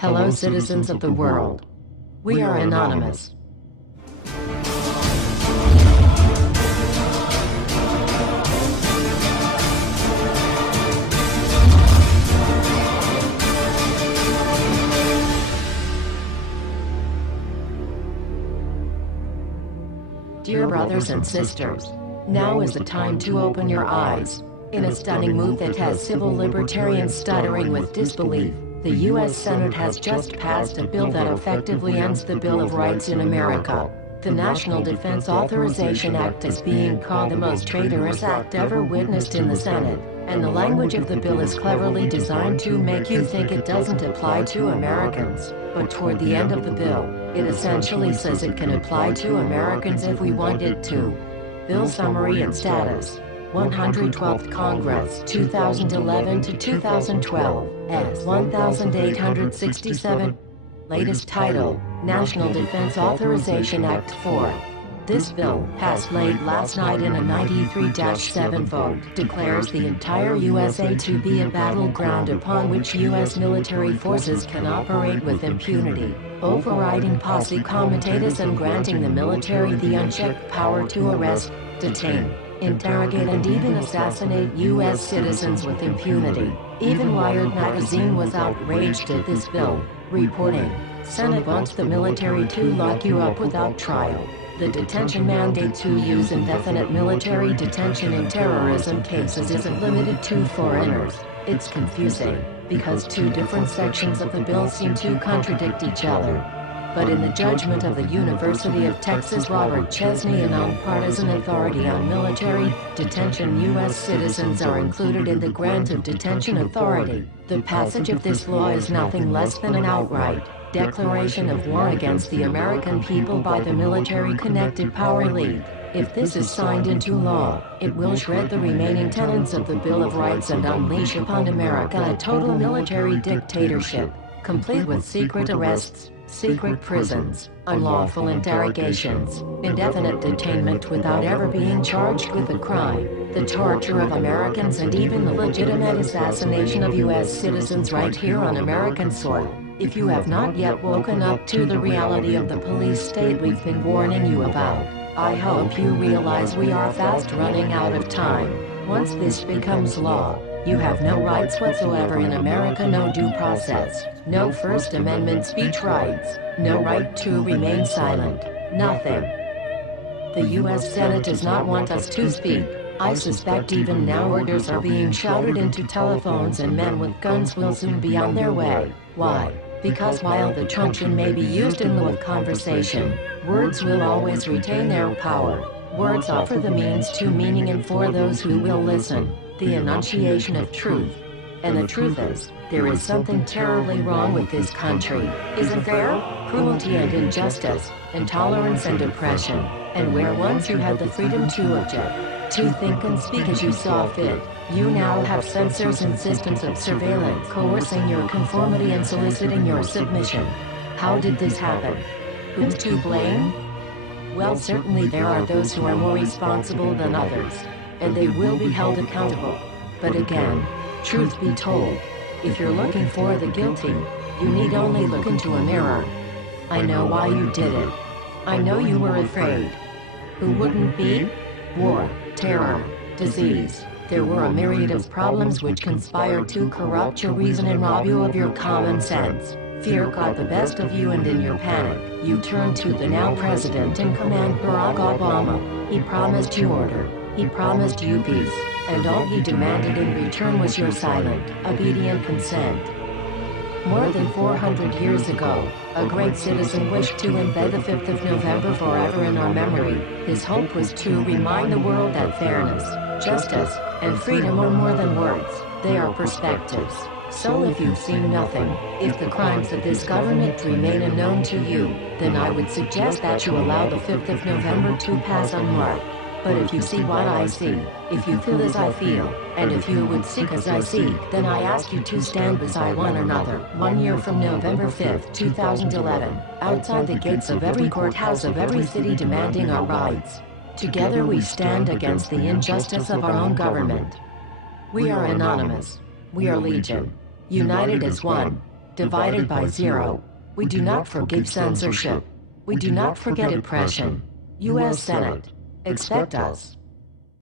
Hello, citizens of the world. We are anonymous. Dear brothers and sisters, now is the time to open your eyes. In a stunning move that has civil libertarians stuttering with disbelief, the U.S. Senate has just passed a bill that effectively ends the Bill of Rights in America. The National Defense Authorization Act is being called the most traitorous act ever witnessed in the Senate, and the language of the bill is cleverly designed to make you think it doesn't apply to Americans. But toward the end of the bill, it essentially says it can apply to Americans if we want it to. Bill summary and status. 112th Congress, 2011 to 2012, S. 1867. Latest title, National Defense Authorization Act 4. This bill, passed late last night in a 93-7 vote, declares the entire USA to be a battleground upon which U.S. military forces can operate with impunity, overriding Posse Comitatus and granting the military the unchecked power to arrest, detain, interrogate and even assassinate U.S. citizens with impunity. Even Wired magazine was outraged at this bill, reporting, "Senate wants the military to lock you up without trial." The detention mandate to use indefinite military detention in terrorism cases isn't limited to foreigners. It's confusing, because two different sections of the bill seem to contradict each other. But in the judgment of the University of Texas Robert Chesney, a nonpartisan authority on military detention, U.S. citizens are included in the grant of detention authority. The passage of this law is nothing less than an outright declaration of war against the American people by the military-connected power elite. If this is signed into law, it will shred the remaining tenets of the Bill of Rights and unleash upon America a total military dictatorship, complete with secret arrests, secret prisons, unlawful interrogations, indefinite detainment without ever being charged with a crime, the torture of Americans and even the legitimate assassination of U.S. citizens right here on American soil. If you have not yet woken up to the reality of the police state we've been warning you about, I hope you realize we are fast running out of time. Once this becomes law, you have no rights whatsoever in America, no due process, no First Amendment speech rights, no right to remain silent, nothing. The U.S. Senate does not want us to speak. I suspect even now orders are being shouted into telephones and men with guns will soon be on their way. Why? Because while the truncheon may be used in lieu of conversation, words will always retain their power. Words offer the means to meaning, and for those who will listen, the enunciation of truth. And the truth is, there is something terribly wrong with this country, isn't there? Cruelty and injustice, intolerance and oppression, and where once you had the freedom to object, to think and speak as you saw fit, you now have censors and systems of surveillance coercing your conformity and soliciting your submission. How did this happen? Who's to blame? Well, certainly there are those who are more responsible than others, and they will be held accountable. But again, truth be told, if you're looking for the guilty, you need only look into a mirror. I know why you did it. I know you were afraid. Who wouldn't be? War, terror, disease. There were a myriad of problems which conspired to corrupt your reason and rob you of your common sense. Fear got the best of you, and in your panic, you turned to the now president in command, Barack Obama. He promised you order. He promised you peace. And all he demanded in return was your silent, obedient consent. More than 400 years ago, a great citizen wished to embed the 5th of November forever in our memory. His hope was to remind the world that fairness, justice, and freedom are more than words, they are perspectives. So if you've seen nothing, if the crimes of this government remain unknown to you, then I would suggest that you allow the 5th of November to pass unmarked. But if you see what I see, if you feel as I feel, and if you would seek as I seek, then I ask you to stand beside one another, 1 year from November 5th, 2011, outside the gates of every courthouse of every city demanding our rights. Together we stand against the injustice of our own government. We are anonymous. We are legion. United as one. divided by 0. We do not forgive censorship. We do not forget oppression. U.S. Senate. Expect us.